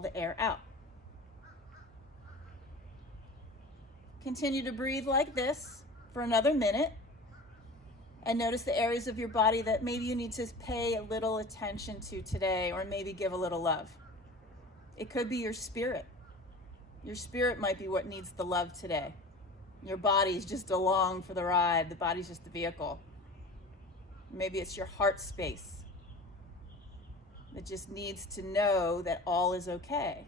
all the air out. Continue to breathe like this for another minute. And notice the areas of your body that maybe you need to pay a little attention to today, or maybe give a little love. It could be your spirit. Your spirit might be what needs the love today. Your body's just along for the ride. The body's just the vehicle. Maybe it's your heart space that just needs to know that all is okay.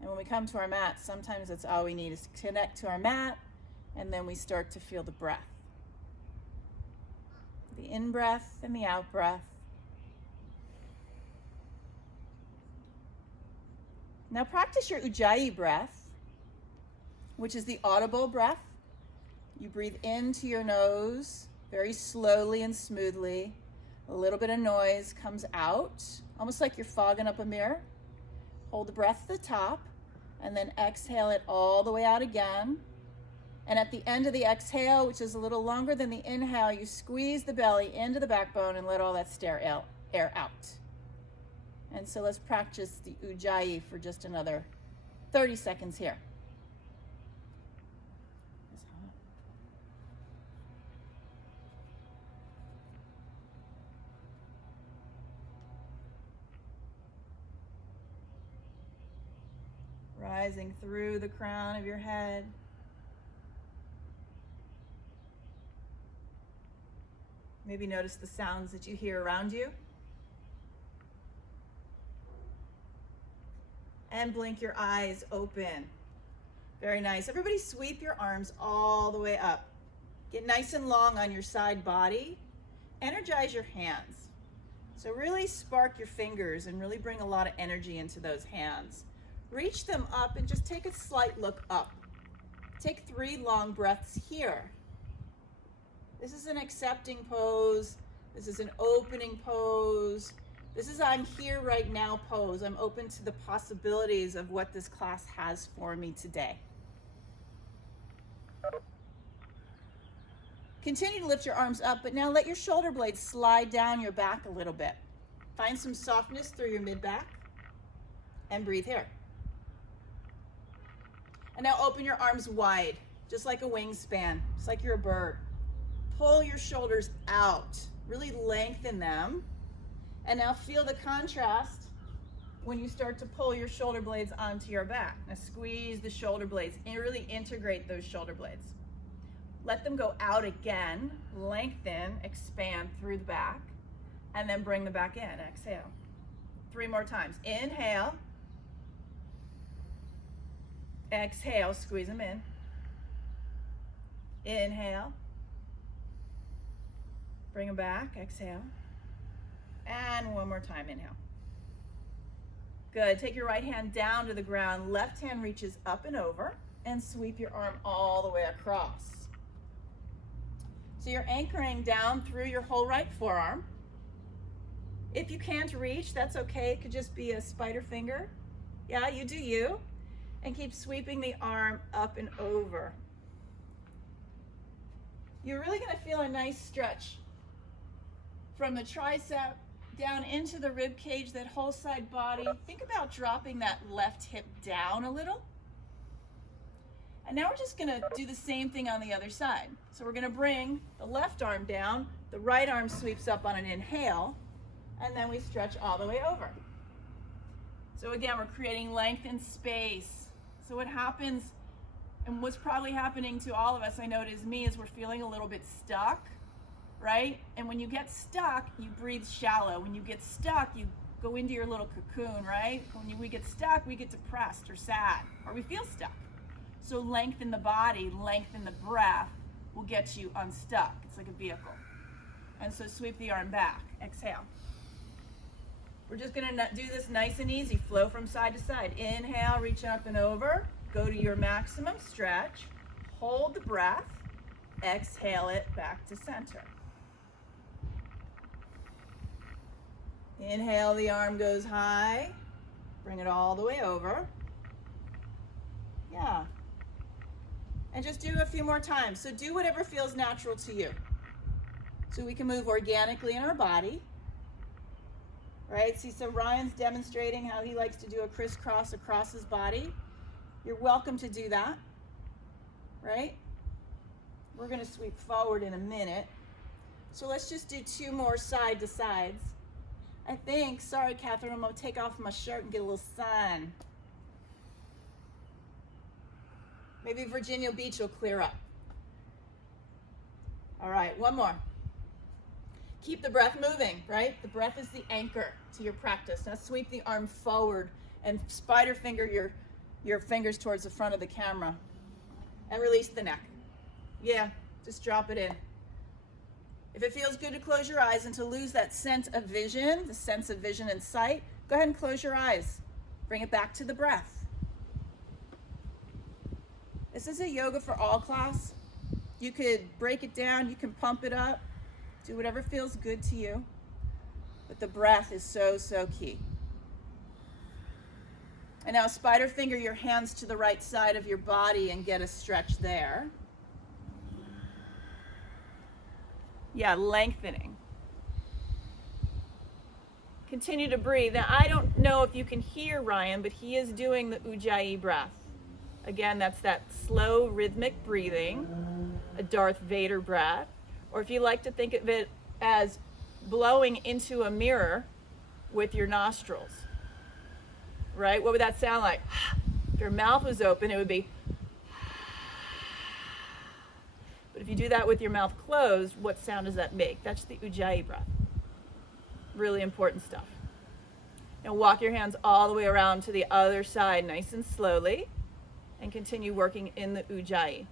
And when we come to our mat, sometimes that's all we need, is to connect to our mat, and then we start to feel the breath. The in-breath and the out-breath. Now practice your Ujjayi breath, which is the audible breath. You breathe into your nose very slowly and smoothly. A little bit of noise comes out, almost like you're fogging up a mirror. Hold the breath at the top, and then exhale it all the way out again. And at the end of the exhale, which is a little longer than the inhale, you squeeze the belly into the backbone and let all that air out. And so let's practice the Ujjayi for just another 30 seconds here. Rising through the crown of your head. Maybe notice the sounds that you hear around you. And blink your eyes open. Very nice. Everybody sweep your arms all the way up. Get nice and long on your side body. Energize your hands. So really spark your fingers and really bring a lot of energy into those hands. Reach them up and just take a slight look up. Take 3 long breaths here. This is an accepting pose. This is an opening pose. This is I'm here right now pose. I'm open to the possibilities of what this class has for me today. Continue to lift your arms up, but now let your shoulder blades slide down your back a little bit. Find some softness through your mid-back and breathe here. And now open your arms wide, just like a wingspan, just like you're a bird. Pull your shoulders out, really lengthen them. And now feel the contrast when you start to pull your shoulder blades onto your back. Now squeeze the shoulder blades and really integrate those shoulder blades. Let them go out again, lengthen, expand through the back, and then bring them back in. Exhale. 3 more times. Inhale. Exhale, squeeze them in. Inhale. Bring them back, exhale. And 1 more time, inhale. Good, take your right hand down to the ground, left hand reaches up and over, and sweep your arm all the way across. So you're anchoring down through your whole right forearm. If you can't reach, that's okay, it could just be a spider finger. Yeah, you do you. And keep sweeping the arm up and over. You're really gonna feel a nice stretch from the tricep down into the rib cage, that whole side body. Think about dropping that left hip down a little. And now we're just gonna do the same thing on the other side. So we're gonna bring the left arm down, the right arm sweeps up on an inhale, and then we stretch all the way over. So again, we're creating length and space. So what happens, and what's probably happening to all of us, I know it is me, is we're feeling a little bit stuck, right? And when you get stuck, you breathe shallow. When you get stuck, you go into your little cocoon, right? When we get stuck, we get depressed or sad, or we feel stuck. So lengthen the body, lengthen the breath will get you unstuck. It's like a vehicle. And so sweep the arm back, exhale. We're just gonna do this nice and easy, flow from side to side. Inhale, reach up and over, go to your maximum stretch, hold the breath, exhale it back to center. Inhale, the arm goes high, bring it all the way over. Yeah. And just do a few more times. So do whatever feels natural to you. So we can move organically in our body. right? See, so Ryan's demonstrating how he likes to do a crisscross across his body. You're welcome to do that, right? We're going to sweep forward in a minute. So let's just do 2 more side to sides. I think, sorry, Catherine, I'm going to take off my shirt and get a little sun. Maybe Virginia Beach will clear up. All right, one more. Keep the breath moving, right? The breath is the anchor to your practice. Now sweep the arm forward and spider finger your fingers towards the front of the camera. And release the neck. Yeah, just drop it in. If it feels good to close your eyes and to lose that sense of vision, the sense of vision and sight, go ahead and close your eyes. Bring it back to the breath. This is a yoga for all class. You could break it down, you can pump it up, do whatever feels good to you. But the breath is so, so key. And now spider finger your hands to the right side of your body and get a stretch there. Yeah, lengthening. Continue to breathe. Now, I don't know if you can hear Ryan, but he is doing the Ujjayi breath. Again, that's that slow, rhythmic breathing, a Darth Vader breath. Or if you like to think of it as blowing into a mirror with your nostrils, right? What would that sound like? If your mouth was open, it would be. But if you do that with your mouth closed, what sound does that make? That's the Ujjayi breath. Really important stuff. Now walk your hands all the way around to the other side nice and slowly and continue working in the Ujjayi.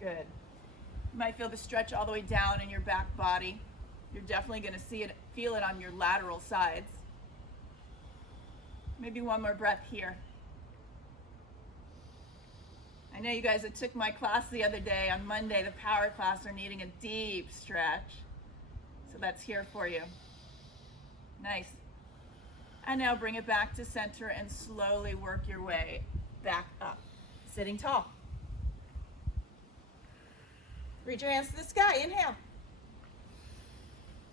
Good. You might feel the stretch all the way down in your back body. You're definitely going to feel it on your lateral sides. Maybe one more breath here. I know you guys that took my class the other day on Monday, the power class, are needing a deep stretch. So that's here for you. Nice. And now bring it back to center and slowly work your way back up. Sitting tall. Reach your hands to the sky. Inhale.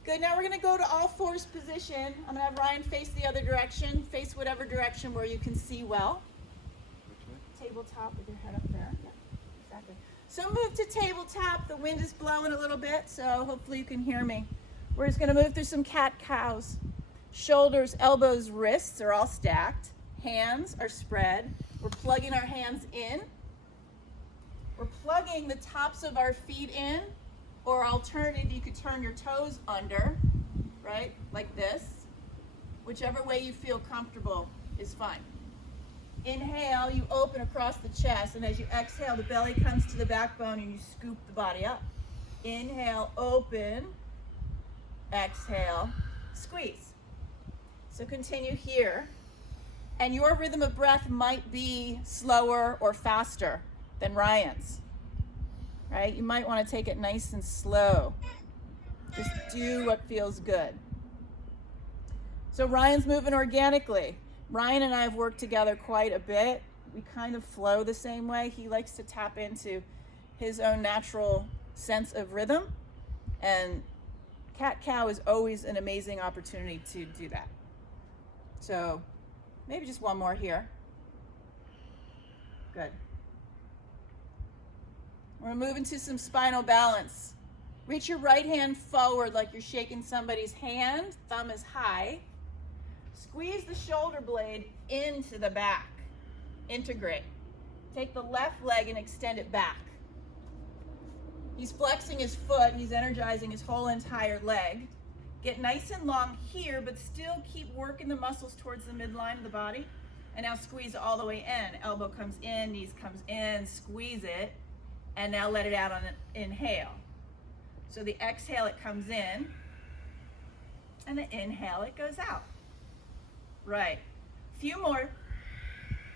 Good. Now we're going to go to all fours position. I'm going to have Ryan face the other direction. Face whatever direction where you can see well. Tabletop with your head up there. Yeah, exactly. So move to tabletop. The wind is blowing a little bit, so hopefully you can hear me. We're just going to move through some cat-cows. Shoulders, elbows, wrists are all stacked. Hands are spread. We're plugging our hands in. We're plugging the tops of our feet in, or alternative, you could turn your toes under, right? Like this. Whichever way you feel comfortable is fine. Inhale, you open across the chest, and as you exhale, the belly comes to the backbone and you scoop the body up. Inhale, open. Exhale, squeeze. So continue here. And your rhythm of breath might be slower or faster than Ryan's, right? You might want to take it nice and slow. Just do what feels good. So Ryan's moving organically. Ryan and I have worked together quite a bit. We kind of flow the same way. He likes to tap into his own natural sense of rhythm, and cat-cow is always an amazing opportunity to do that. So maybe just one more here. Good. We're moving to some spinal balance. Reach your right hand forward like you're shaking somebody's hand. Thumb is high. Squeeze the shoulder blade into the back. Integrate. Take the left leg and extend it back. He's flexing his foot. He's energizing his whole entire leg. Get nice and long here, but still keep working the muscles towards the midline of the body. And now squeeze all the way in. Elbow comes in, knees comes in, squeeze it. And now let it out on an inhale. So the exhale, it comes in. And the inhale, it goes out. Right. Few more.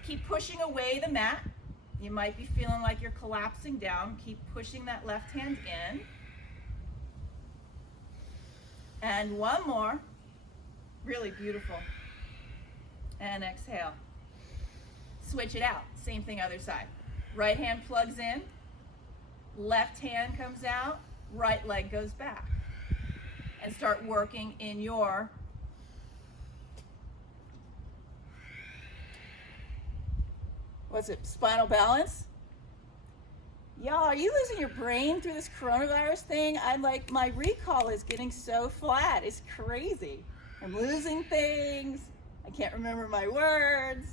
Keep pushing away the mat. You might be feeling like you're collapsing down. Keep pushing that left hand in. And one more. Really beautiful. And exhale. switch it out. Same thing other side. Right hand plugs in, left hand comes out, right leg goes back. And start working in your spinal balance. Y'all, are you losing your brain through this coronavirus thing? My recall is getting so flat. It's crazy. I'm losing things. I can't remember my words.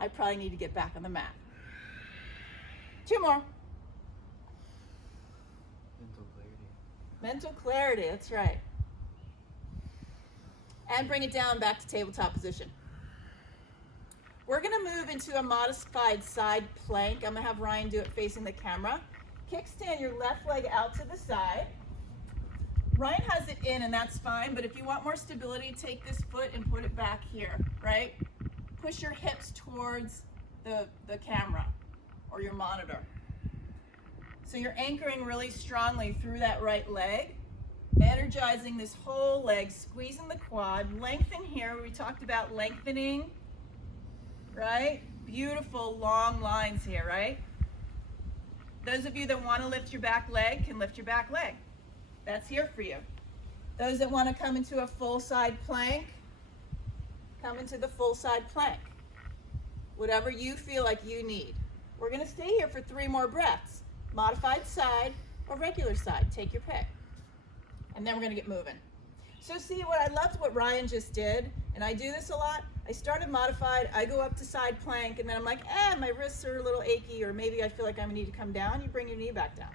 I probably need to get back on the mat. 2 more. Mental clarity. Mental clarity, that's right. And bring it down back to tabletop position. We're gonna move into a modified side plank. I'm gonna have Ryan do it facing the camera. Kickstand your left leg out to the side. Ryan has it in and that's fine, but if you want more stability, take this foot and put it back here, right? Push your hips towards the camera or your monitor. So you're anchoring really strongly through that right leg, energizing this whole leg, squeezing the quad, lengthen here. We talked about lengthening, right? Beautiful long lines here, right? Those of you that want to lift your back leg can lift your back leg. That's here for you. Those that want to come into a full side plank, come into the full side plank. Whatever you feel like you need. We're going to stay here for 3 more breaths. Modified side or regular side, take your pick. And then we're going to get moving. So see, I loved what Ryan just did, and I do this a lot. I started modified, I go up to side plank, and then I'm like, my wrists are a little achy, or maybe I feel like I need to come down. You bring your knee back down.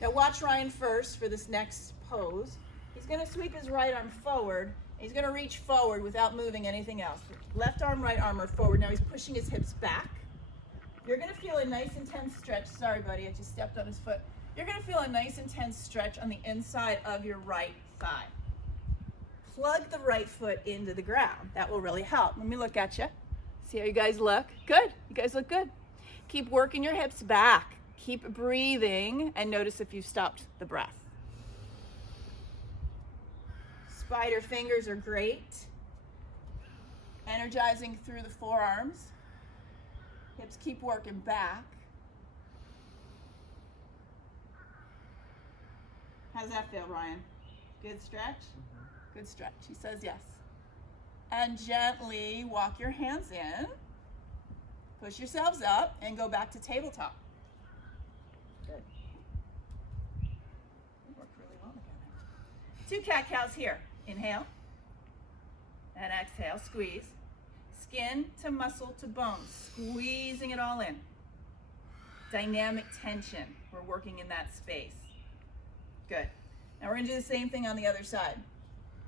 Now watch Ryan first for this next pose. He's going to sweep his right arm forward. He's going to reach forward without moving anything else. Left arm, right arm are forward. Now he's pushing his hips back. You're going to feel a nice intense stretch. Sorry, buddy, I just stepped on his foot. You're going to feel a nice intense stretch on the inside of your right thigh. Plug the right foot into the ground. That will really help. Let me look at you. See how you guys look? Good. You guys look good. Keep working your hips back. Keep breathing and notice if you've stopped the breath. Spider fingers are great. Energizing through the forearms. Hips keep working back. How's that feel, Ryan? Good stretch? Mm-hmm. Good stretch. He says yes. And gently walk your hands in. Push yourselves up and go back to tabletop. Good. We worked really well together. 2 cat-cows here. Inhale. And exhale. Squeeze. Skin to muscle to bone. Squeezing it all in. Dynamic tension. We're working in that space. Good. Now we're going to do the same thing on the other side.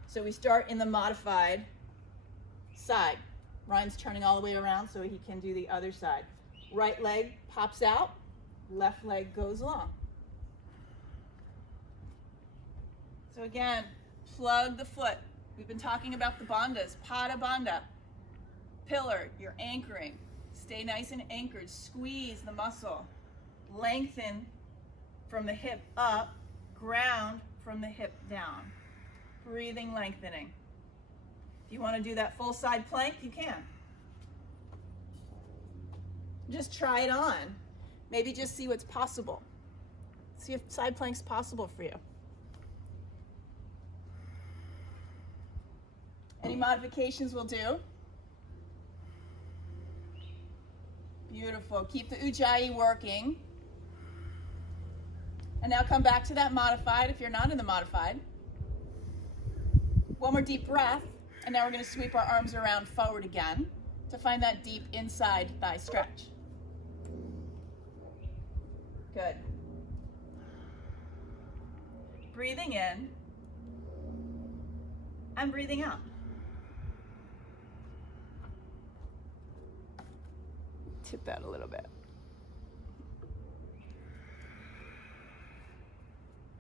So we start in the modified side. Ryan's turning all the way around so he can do the other side. Right leg pops out, left leg goes along. So again, plug the foot. We've been talking about the bandhas. Pada bandha. Pillar, you're anchoring. Stay nice and anchored. Squeeze the muscle. Lengthen from the hip up. Ground from the hip down. Breathing, lengthening. If you want to do that full side plank, you can. Just try it on. Maybe just see what's possible. See if side plank's possible for you. Any modifications will do. Beautiful. Keep the Ujjayi working. And now come back to that modified if you're not in the modified. One more deep breath. And now we're going to sweep our arms around forward again to find that deep inside thigh stretch. Good. Breathing in and breathing out. Tip that a little bit.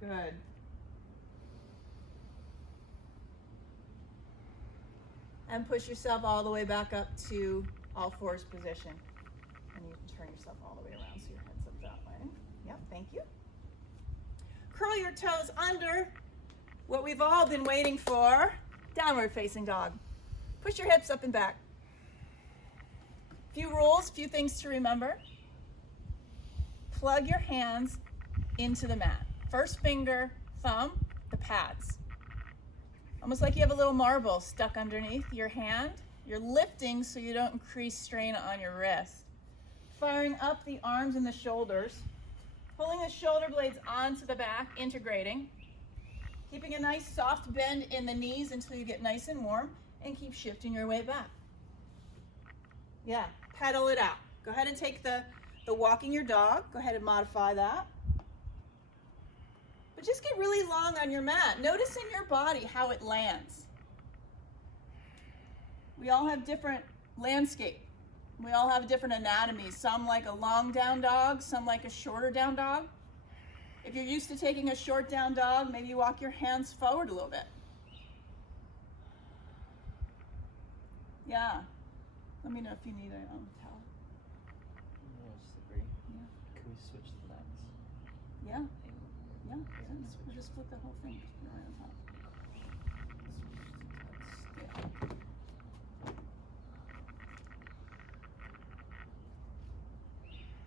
Good. And push yourself all the way back up to all fours position. And you can turn yourself all the way around so your head's up that way. Yep, thank you. Curl your toes under what we've all been waiting for, downward facing dog. Push your hips up and back. Few rules, few things to remember. Plug your hands into the mat. First finger, thumb, the pads. Almost like you have a little marble stuck underneath your hand. You're lifting so you don't increase strain on your wrist. Firing up the arms and the shoulders. Pulling the shoulder blades onto the back, integrating. Keeping a nice soft bend in the knees until you get nice and warm, and keep shifting your way back. Yeah, pedal it out. Go ahead and take the walking your dog. Go ahead and modify that. But just get really long on your mat. Notice in your body how it lands. We all have different landscape. We all have different anatomies. Some like a long down dog, some like a shorter down dog. If you're used to taking a short down dog, maybe you walk your hands forward a little bit. Yeah. Let me know if you need a towel. No, it's slippery. Yeah. Can we switch the mats? Yeah. Yeah. We'll just flip the whole thing right on top.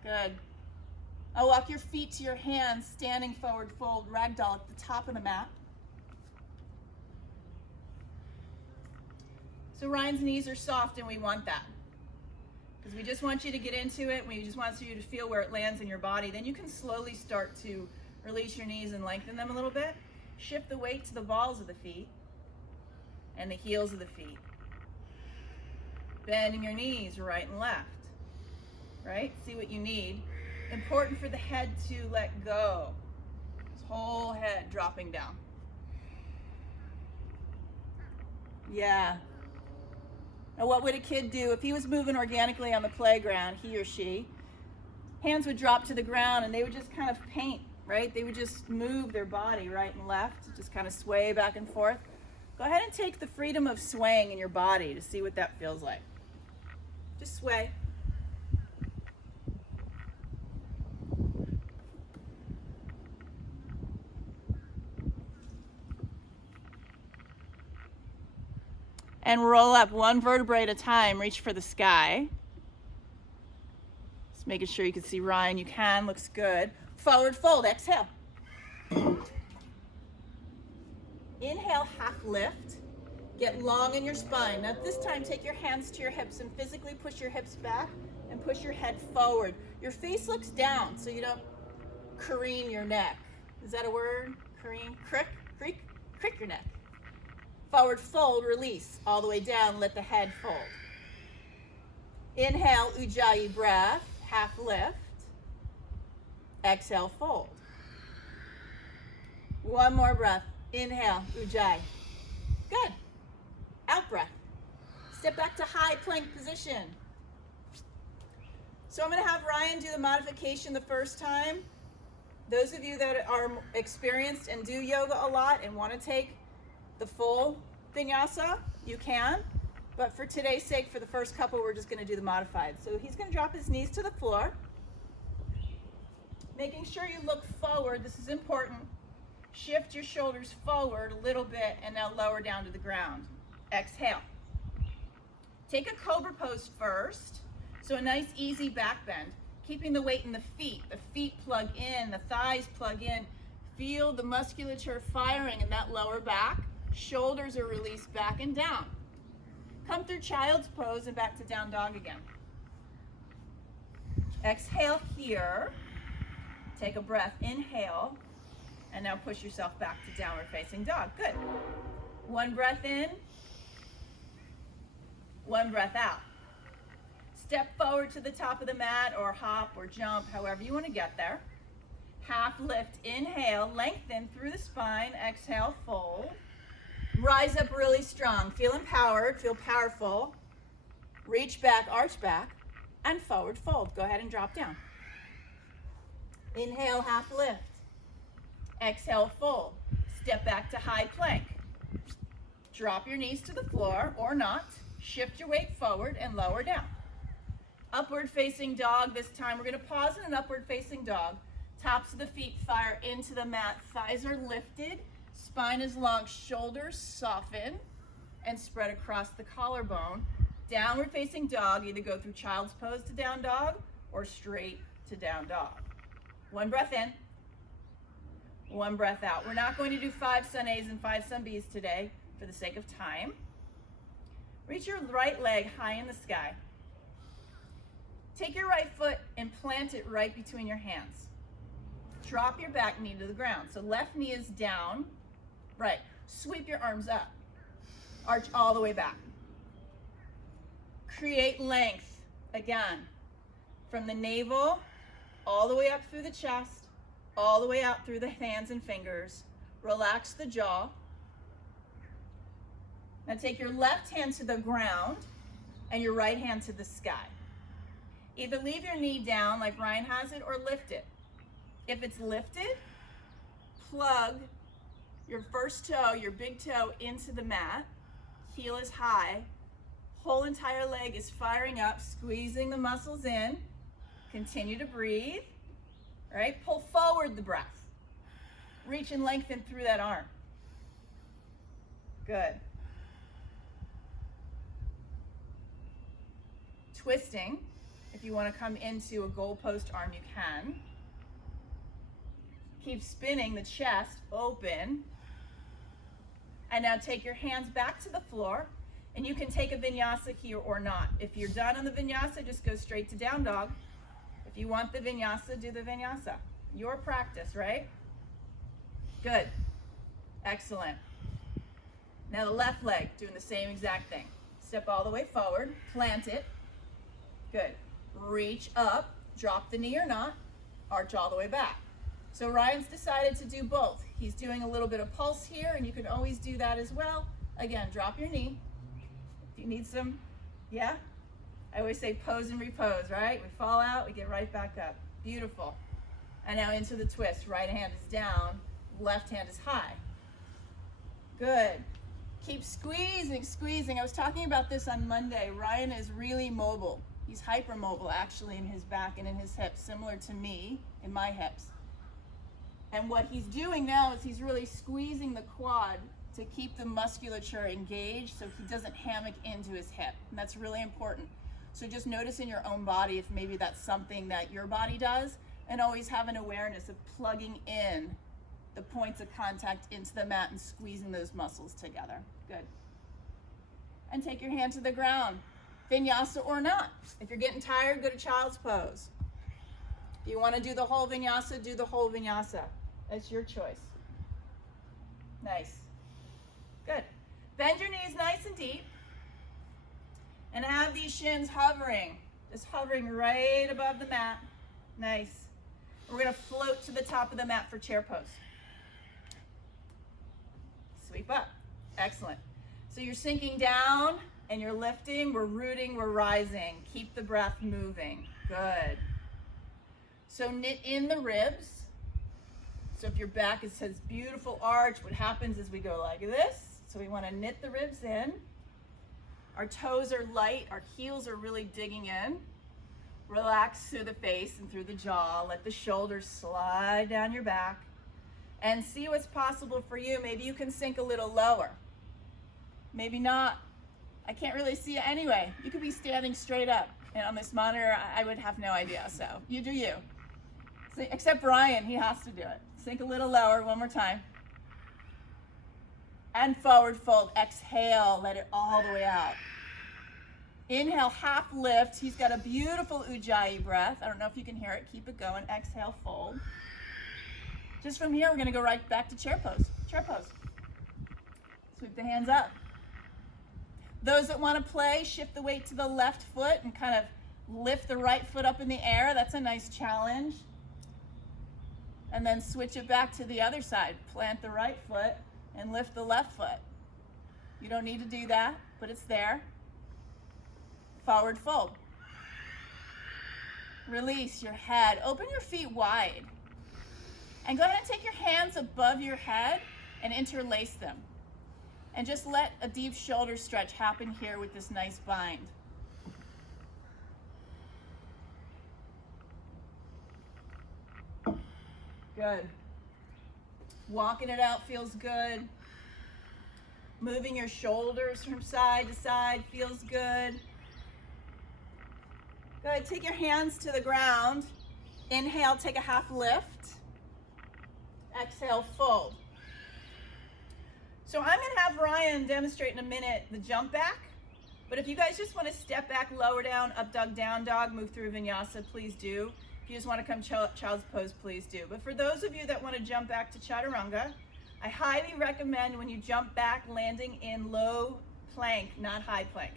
Yeah. Good. I'll walk your feet to your hands, standing forward fold, ragdoll at the top of the mat. So Ryan's knees are soft and we want that. Because we just want you to get into it, we just want you to feel where it lands in your body. Then you can slowly start to release your knees and lengthen them a little bit. Shift the weight to the balls of the feet and the heels of the feet. Bending your knees right and left. Right? See what you need. Important for the head to let go. This whole head dropping down. Yeah. Now what would a kid do if he was moving organically on the playground, he or she? Hands would drop to the ground and they would just kind of paint, right? They would just move their body right and left, just kind of sway back and forth. Go ahead and take the freedom of swaying in your body to see what that feels like. Just sway. And roll up one vertebrae at a time. Reach for the sky. Just making sure you can see Ryan. You can. Looks good. Forward fold. Exhale. Inhale, half lift. Get long in your spine. Now this time, take your hands to your hips and physically push your hips back and push your head forward. Your face looks down so you don't careen your neck. Is that a word? Careen? Crick your neck. Forward fold, release, all the way down, let the head fold. Inhale, Ujjayi breath, half lift. Exhale, fold. One more breath. Inhale, Ujjayi. Good. Out breath. Step back to high plank position. So I'm going to have Ryan do the modification the first time. Those of you that are experienced and do yoga a lot and want to take the full vinyasa, you can, but for today's sake, for the first couple, we're just going to do the modified. So he's going to drop his knees to the floor, making sure you look forward. This is important. Shift your shoulders forward a little bit and now lower down to the ground. Exhale. Take a cobra pose first, so a nice easy back bend, keeping the weight in the feet. The feet plug in, the thighs plug in. Feel the musculature firing in that lower back. Shoulders are released back and down. Come through child's pose and back to down dog again. Exhale here. Take a breath. Inhale. And now push yourself back to downward facing dog. Good. One breath in. One breath out. Step forward to the top of the mat or hop or jump, however you want to get there. Half lift. Inhale. Lengthen through the spine. Exhale. Fold. Rise up really strong. Feel empowered. Feel powerful. Reach back, arch back, and forward fold. Go ahead and drop down. Inhale, half lift. Exhale, fold. Step back to high plank. Drop your knees to the floor or not. Shift your weight forward and lower down. Upward facing dog. This time we're going to pause in an upward facing dog. Tops of the feet fire into the mat. Thighs are lifted. Spine is long, shoulders soften and spread across the collarbone. Downward facing dog, either go through child's pose to down dog or straight to down dog. One breath in, one breath out. We're not going to do 5 sun A's and 5 sun B's today for the sake of time. Reach your right leg high in the sky. Take your right foot and plant it right between your hands. Drop your back knee to the ground. So left knee is down, right. Sweep your arms up. Arch all the way back. Create length, again, from the navel all the way up through the chest, all the way out through the hands and fingers. Relax the jaw. Now take your left hand to the ground and your right hand to the sky. Either leave your knee down like Ryan has it or lift it. If it's lifted, plug your first toe, your big toe, into the mat. Heel is high. Whole entire leg is firing up, squeezing the muscles in. Continue to breathe. All right, pull forward the breath. Reach and lengthen through that arm. Good. Twisting. If you want to come into a goalpost arm, you can. Keep spinning the chest open. And now take your hands back to the floor, and you can take a vinyasa here or not. If you're done on the vinyasa, just go straight to down dog. If you want the vinyasa, do the vinyasa. Your practice, right? Good. Excellent. Now the left leg, doing the same exact thing. Step all the way forward, plant it. Good. Reach up, drop the knee or not, arch all the way back. So Ryan's decided to do both. He's doing a little bit of pulse here, and you can always do that as well. Again, drop your knee. If you need some, yeah? I always say pose and repose, right? We fall out, we get right back up. Beautiful. And now into the twist. Right hand is down, left hand is high. Good. Keep squeezing, squeezing. I was talking about this on Monday. Ryan is really mobile. He's hypermobile actually in his back and in his hips, similar to me in my hips. And what he's doing now is he's really squeezing the quad to keep the musculature engaged so he doesn't hammock into his hip. And that's really important. So just notice in your own body if maybe that's something that your body does, and always have an awareness of plugging in the points of contact into the mat and squeezing those muscles together. Good. And take your hand to the ground. Vinyasa or not. If you're getting tired, go to child's pose. If you want to do the whole vinyasa, do the whole vinyasa. That's your choice. Nice. Good. Bend your knees nice and deep. And have these shins hovering. Just hovering right above the mat. Nice. We're going to float to the top of the mat for chair pose. Sweep up. Excellent. So you're sinking down and you're lifting. We're rooting. We're rising. Keep the breath moving. Good. So knit in the ribs. So if your back has beautiful arch, what happens is we go like this. So we want to knit the ribs in. Our toes are light. Our heels are really digging in. Relax through the face and through the jaw. Let the shoulders slide down your back. And see what's possible for you. Maybe you can sink a little lower. Maybe not. I can't really see it anyway. You could be standing straight up. And on this monitor, I would have no idea. So you do you. Except Brian, he has to do it. Sink a little lower, one more time. And forward fold. Exhale, let it all the way out. Inhale, half lift. He's got a beautiful Ujjayi breath. I don't know if you can hear it. Keep it going. Exhale, fold. Just from here, we're going to go right back to chair pose. Chair pose. Sweep the hands up. Those that want to play, shift the weight to the left foot and kind of lift the right foot up in the air. That's a nice challenge. And then switch it back to the other side. Plant the right foot and lift the left foot. You don't need to do that, but it's there. Forward fold. Release your head. Open your feet wide. And go ahead and take your hands above your head and interlace them. And just let a deep shoulder stretch happen here with this nice bind. Good. Walking it out feels good. Moving your shoulders from side to side feels good. Good, take your hands to the ground. Inhale, take a half lift. Exhale, fold. So I'm gonna have Ryan demonstrate in a minute the jump back, but if you guys just wanna step back, lower down, up dog, down dog, move through vinyasa, please do. If you just wanna come child's pose, please do. But for those of you that wanna jump back to chaturanga, I highly recommend when you jump back, landing in low plank, not high plank.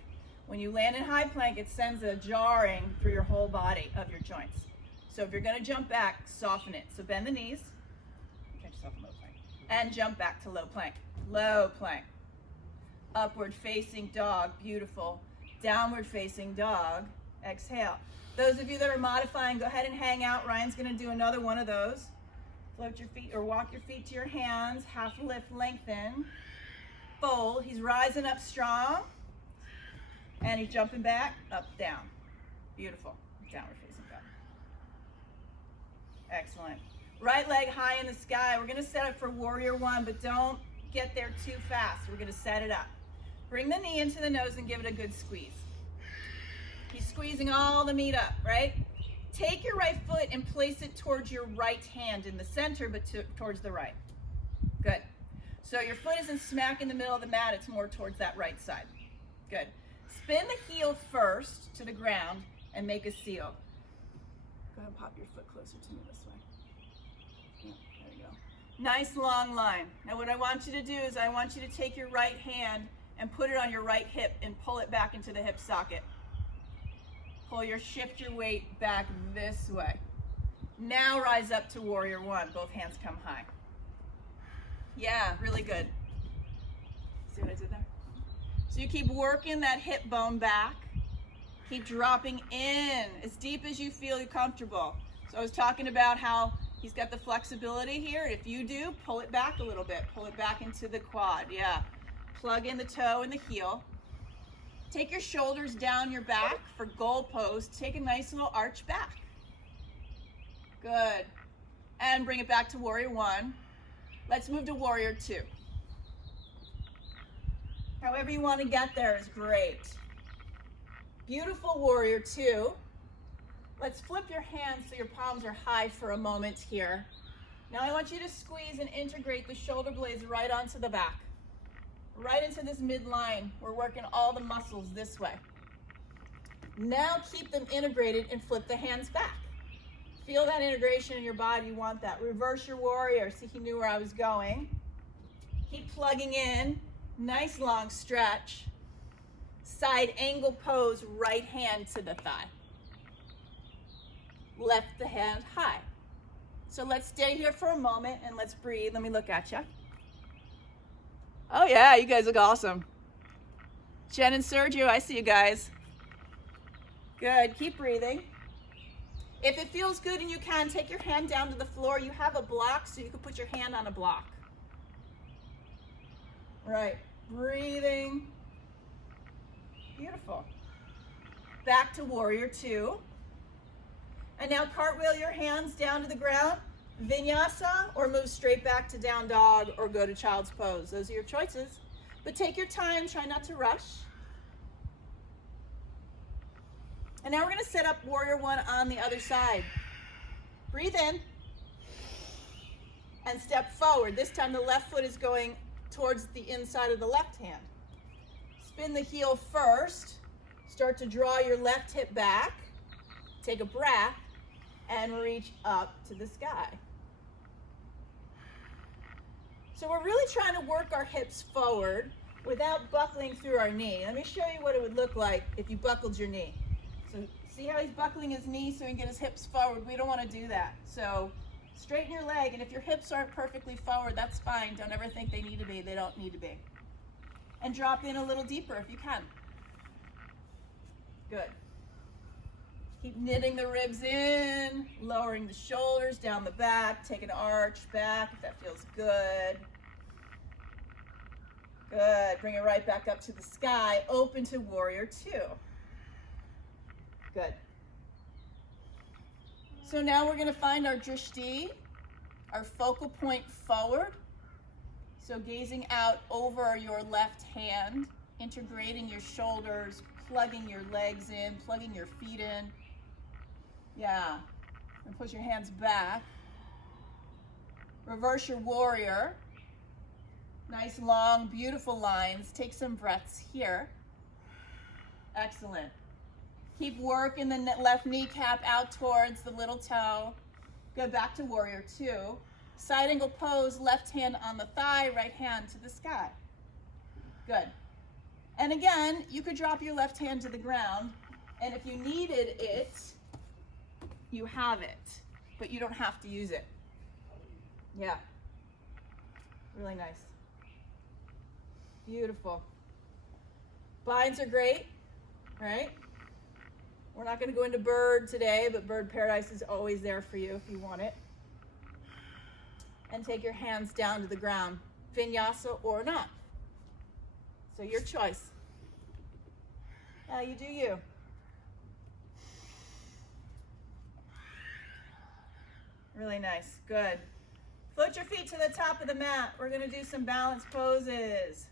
When you land in high plank, it sends a jarring through your whole body of your joints. So if you're gonna jump back, soften it. So bend the knees, catch yourself in low plank, and jump back to low plank. Low plank. Upward facing dog, beautiful. Downward facing dog, exhale. Those of you that are modifying, go ahead and hang out. Ryan's gonna do another one of those. Float your feet or walk your feet to your hands, half lift, lengthen, fold. He's rising up strong, and he's jumping back, up, down. Beautiful, downward facing dog. Excellent. Right leg high in the sky. We're gonna set up for warrior one, but don't get there too fast. We're gonna set it up. Bring the knee into the nose and give it a good squeeze. He's squeezing all the meat up, right? Take your right foot and place it towards your right hand in the center, but towards the right. Good. So your foot isn't smack in the middle of the mat, it's more towards that right side. Good. Spin the heel first to the ground and make a seal. Go ahead and pop your foot closer to me this way. Yeah, there you go. Nice long line. Now what I want you to do is I want you to take your right hand and put it on your right hip and pull it back into the hip socket. Shift your weight back this way. Now rise up to warrior one. Both hands come high. Yeah, really good. See what I did there? So you keep working that hip bone back. Keep dropping in as deep as you feel comfortable. So I was talking about how he's got the flexibility here. If you do, pull it back a little bit. Pull it back into the quad. Yeah. Plug in the toe and the heel. Take your shoulders down your back for goal pose. Take a nice little arch back. Good. And bring it back to warrior one. Let's move to warrior two. However you want to get there is great. Beautiful warrior two. Let's flip your hands so your palms are high for a moment here. Now I want you to squeeze and integrate the shoulder blades right onto the back. Right into this midline. We're working all the muscles this way. Now keep them integrated and flip the hands back. Feel that integration in your body. You want that. Reverse your warrior. See, he knew where I was going. Keep plugging in. Nice long stretch. Side angle pose, right hand to the thigh. Left the hand high. So let's stay here for a moment and let's breathe. Let me look at you. Oh yeah, you guys look awesome. Jen and Sergio, I see you guys. Good, keep breathing. If it feels good and you can, take your hand down to the floor. You have a block, so you can put your hand on a block. Right, breathing. Beautiful. Back to warrior two. And now cartwheel your hands down to the ground. Vinyasa, or move straight back to down dog, or go to child's pose. Those are your choices. But take your time, try not to rush. And now we're gonna set up warrior one on the other side. Breathe in and step forward. This time the left foot is going towards the inside of the left hand. Spin the heel first. Start to draw your left hip back. Take a breath and reach up to the sky. So we're really trying to work our hips forward without buckling through our knee. Let me show you what it would look like if you buckled your knee. So see how he's buckling his knee so he can get his hips forward? We don't want to do that. So straighten your leg, and if your hips aren't perfectly forward, that's fine. Don't ever think they need to be. They don't need to be. And drop in a little deeper if you can. Good. Keep knitting the ribs in, lowering the shoulders down the back, take an arch back if that feels good. Good, bring it right back up to the sky, open to warrior two. Good. So now we're gonna find our drishti, our focal point forward. So gazing out over your left hand, integrating your shoulders, plugging your legs in, plugging your feet in, Yeah. And push your hands back. Reverse your warrior. Nice, long, beautiful lines. Take some breaths here. Excellent. Keep working the left kneecap out towards the little toe. Go back to warrior two. Side angle pose, left hand on the thigh, right hand to the sky. Good. And again, you could drop your left hand to the ground, and if you needed it, you have it, but you don't have to use it. Yeah. Really nice. Beautiful. Binds are great, right? We're not going to go into bird today, but bird paradise is always there for you if you want it. And take your hands down to the ground, vinyasa or not. So your choice. You do you. Really nice. Good. Float your feet to the top of the mat. We're going to do some balance poses.